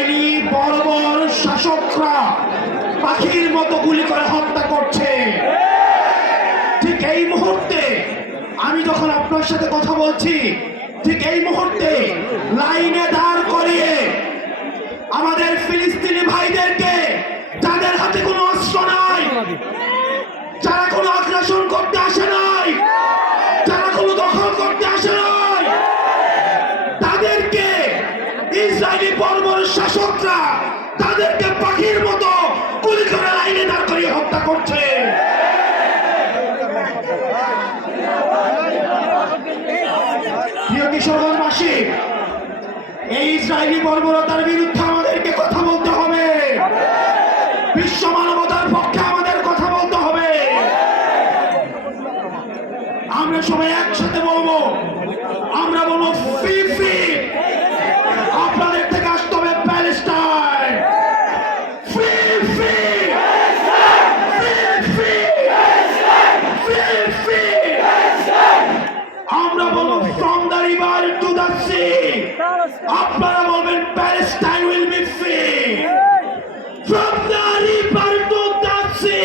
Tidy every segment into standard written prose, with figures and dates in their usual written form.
Israeli বর্বর শাসকরা পাখির মতো গুলি করে হত্যা করছে। ঠিক এই মুহূর্তে আমি যখন আপনার সাথে কথা বলছি, ঠিক এই মুহূর্তে লাইনে দাঁড় করিয়ে আমাদের ফিলিস্তিনি ভাইদেরকে, যাদের হাতে কোনো অস্ত্র নাই, যারা কোনো আগ্রাসন করতে আসে নাই, যারা কোনো দখল করতে আসে নাই, তাদেরকে ইসরায়েলি বর্বর শাসকরা তাদেরকে পাখির মতো গুলি করে লাইনে দাঁড় করিয়ে হত্যা করছে। প্রিয় কিশোরগঞ্জবাসী, এই ইসরায়েলি বর্বরতার বিরুদ্ধে আমাদেরকে কথা বলতে হবে। বিশ্ব মানবতার পক্ষে আমাদের কথা বলতে হবে। আমরা সবাই একসাথে বলবো, আমরা বলবো ফ্রি ফ্রি। আপনাদের থেকে আসতে হবে Palestine, free free, free free, free free. আমরা বলবো from the river to the sea. আপনারা বলবেন Palestine will be free. From the river to the sea,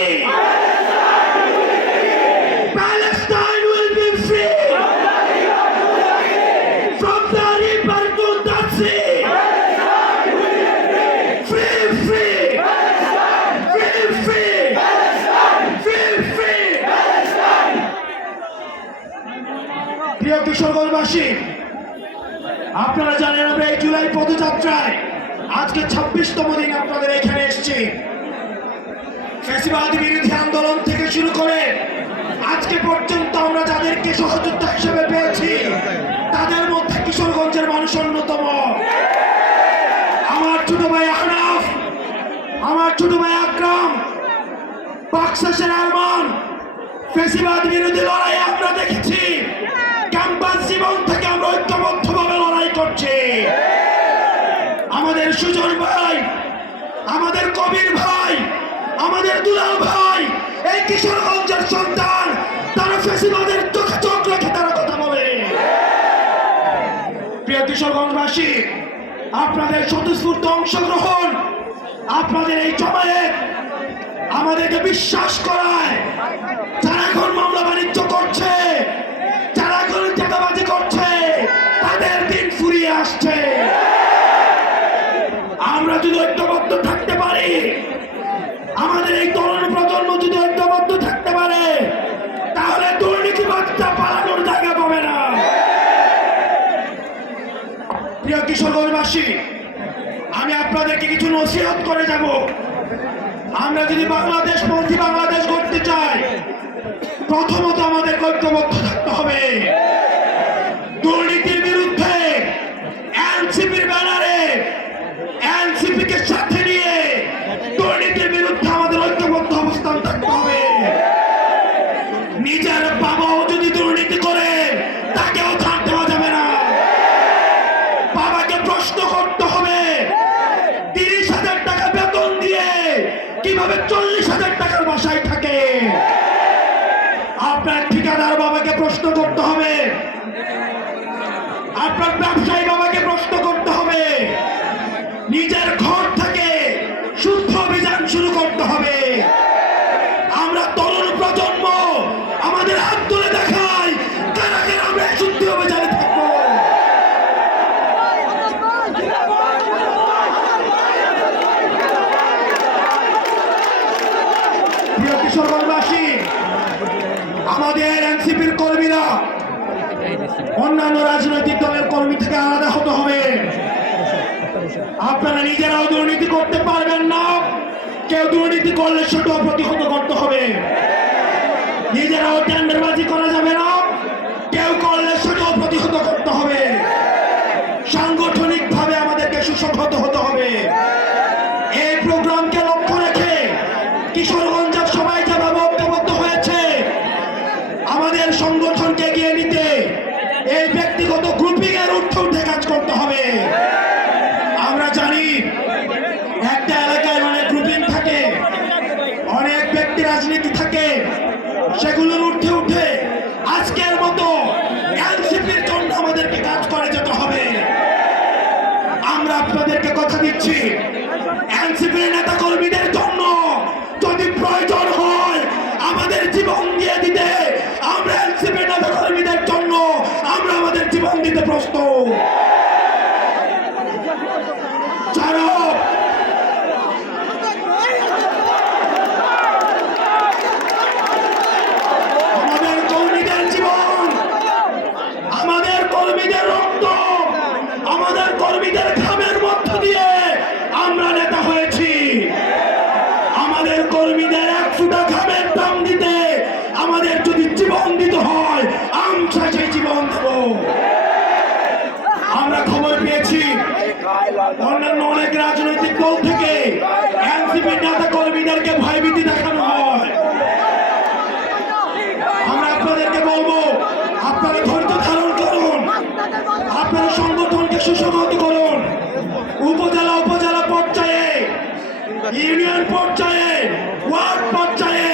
Palestine will be free. From the river to the sea, free free, free free, free free. প্রিয় কিশোরগঞ্জবাসী, আপনারা জানেন আমরা এই জুলাই পদযাত্রায় আজকে 26তম দিন আপনাদের এখানে এসেছি। ফ্যাসিবাদ বিরোধী আন্দোলন থেকে শুরু করে আজকে পর্যন্ত আমরা যাদেরকে সহযোদ্ধা হিসেবে পেয়েছি, তাদের মধ্যে কিশোরগঞ্জের মানুষ অন্যতম। আমার ছোট ভাই আহনাফ, আমার ছোট ভাই আকরাম, বাক্সাসের আরমান, ফ্যাসিবাদ বিরোধী লড়াই আমরা দেখেছি। ক্যাম্পাস জীবন থেকে আমরা ঐক্যবদ্ধভাবে লড়াই করছি। আমাদের সুজন ভাই, আমাদের কবির ভাই, আমাদের দুলাল ভাই, এই কিশোরগঞ্জের সন্তান, তারা ফ্যাসিবাদের চোখে চোখ রেখে তারা কথা বলে। প্রিয় কিশোরগঞ্জবাসী, আপনাদের স্বতঃস্ফূর্ত অংশগ্রহণ, আপনাদের এই জমায়েত আমাদেরকে বিশ্বাস করায় যারা এখন মামলা বাণিজ্য করছে, যারা এখন চাঁদাবাজি করছে, তাদের দিন ফুরিয়ে আসছে। আমরা যদি ঐক্যবদ্ধ থাকতে পারি, আমাদের এই তরুণ প্রজন্ম যদি ঐক্যবদ্ধ থাকতে পারে, তাহলে দুর্নীতিবাদটা পালানোর জায়গা পাবে না। প্রিয় কিশোরগঞ্জবাসী, আমি আপনাদেরকে কিছু নসিহত করে যাব। আমরা যদি বাংলাদেশ পন্থী বাংলাদেশ গড়তে চাই, প্রথমত আমাদের ঐক্যবদ্ধ থাকতে হবে। দুর্নীতির বিরুদ্ধে এনসিপির ব্যানারে, এনসিপিকে সাথে নিয়ে দুর্নীতির বিরুদ্ধে আমাদের ঐক্যবদ্ধ অবস্থান থাকতে হবে। নিজের বাবাও যদি দুর্নীতি করে, তাকেও ছাড় দেওয়া যাবে না। বাবাকে প্রশ্ন করতে হবে 30,000 টাকা বেতন দিয়ে কিভাবে 40,000 টাকার বাসায় থাকে। আপনার ঠিকাদার বাবাকে প্রশ্ন করতে হবে, আপনার ব্যবসায়ী বাবাকে প্রশ্ন করতে হবে। নিজের ঘর থেকে শুদ্ধ অভিযান শুরু করতে হবে। আমরা তরুণ প্রজন্ম আমাদের হাত তুলে দেখাই, কারা কারা আমরা শুদ্ধ অভিযানে থাকবো। প্রিয় কিশোরগঞ্জবাসী, আমাদের এনসিপির কর্মীরা অন্যান্য রাজনৈতিক দলের কর্মী থেকে আলাদা হতে হবে। আপনারা নিজেরাও দুর্নীতি করতে পারবেন না, কেউ দুর্নীতি করলে সেটাও প্রতিহত করতে হবে। নিজেরাও টেন্ডারবাজি করা যাবে না, কেউ করলে সেটাও প্রতিহত করতে হবে। সাংগঠনিকভাবে আমাদেরকে সুসংহত হতে হবে। এই প্রোগ্রামকে লক্ষ্য রেখে কিশোরগঞ্জের সবাই যেভাবে ঐক্যবদ্ধ হয়েছে, আমাদের সংগঠনকে এগিয়ে নিতে এই ব্যক্তিগত গ্রুপিং এর ঊর্ধ্বে উঠে কাজ করতে হবে। আমরা জানি একটা এলাকায় অনেক গ্রুপিং থাকে, অনেক ব্যক্তি রাজনীতি থাকে, সেগুলোর ঊর্ধ্বে উঠে আজকের মতো এনসিপির জন্য আমাদেরকে কাজ করে যেতে হবে। আমরা আপনাদেরকে কথা দিচ্ছি, এনসিপি নেতা কর্মীদের জন্য যদি প্রয়োজন হয় আমাদের জীবন দিয়ে দিতে, আমরা এনসিপি নেতা কর্মীদের জন্য আমরা আমাদের জীবন দিতে প্রস্তুত। ছাড়ো, আমাদের কর্মীদের জীবন, আমাদের কর্মীদের রক্ত, আমাদের কর্মীদের ঘামের মধ্য দিয়ে আমরা নেতা হয়েছি। আমাদের কর্মীদের এক ফোঁটা ঘামের দাম দিতে আমাদের যদি জীবন দিতে হয় আমরা সেই জীবন দেব। আমরা খবর পেয়েছি অন্যান্য অনেক রাজনৈতিক দল থেকে এনসিপি নেতা কর্মীদেরকে ভয়ভীতি দেখানো হয়। আমরা আপনাদেরকে বলবো, আপনারা ধৈর্য ধারণ করুন, আপনারা সংগঠনকে সুসংহত করুন। উপজেলা পর্যায়ে, ইউনিয়ন পর্যায়ে, ওয়ার্ড পর্যায়ে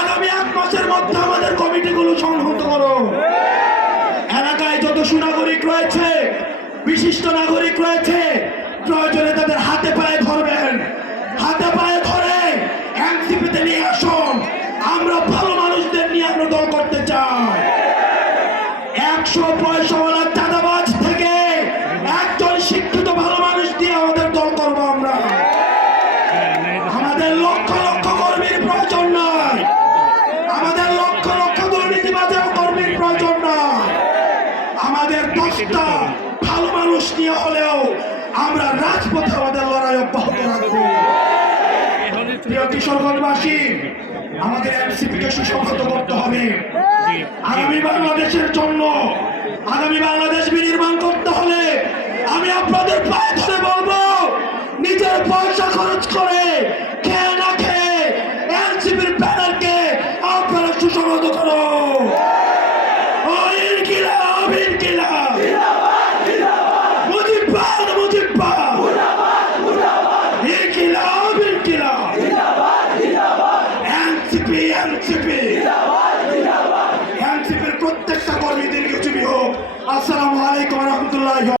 আগামী 1 মাসের মধ্যে আমাদের কমিটিগুলো সংহত করুন। এলাকায় যত সুনাগরিক রয়েছে, বিশিষ্ট নাগরিক রয়েছে, প্রয়োজনে তাদের হাতে পায়ে ধরবেন, হাতে পায়ে ধরে এনসিপিতে নিয়ে আসুন। আমরা ভালো মানুষদের নিয়ে আমরা দল করতে চাই। 100 পয়সাওয়ালা চাঁদাবাজ থেকে একজন শিক্ষিত ভালো মানুষ দিয়ে আমাদের দল করবো আমরা। আমাদের লক্ষ লক্ষ কর্মীর প্রয়োজন নয়, আমাদের লক্ষ লক্ষ দুর্নীতিবাজের কর্মীর প্রয়োজন নয়। আমাদের 10টা ভালো মানুষ নিয়ে হলেও আমরা রাজপথে আমাদের লড়াই অব্যাহত রাখবো। প্রিয় কিশোরগঞ্জবাসী, আমাদের এনসিপিকে সুসংহত করতে হবে। আগামী বাংলাদেশের জন্য, আগামী বাংলাদেশ বিনির্মাণ করতে হলে আমি আপনাদের পায়ে ধরে বলবো, নিজের পয়সা খরচ করে খেয়ে না খেয়ে এনসিপির ব্যানারকে আপনারা সুসংহত করো। ইনকিলাব, ইনকিলাব, মুজিবাদ, মুজিবাদ, ইনকিলাব, ইনকিলাব, এনসিপি, এনসিপি, এনসিপির প্রত্যেকটা কর্মী দীর্ঘজীবী হোক। আসসালামু আলাইকুম ওয়া রাহমাতুল্লাহি।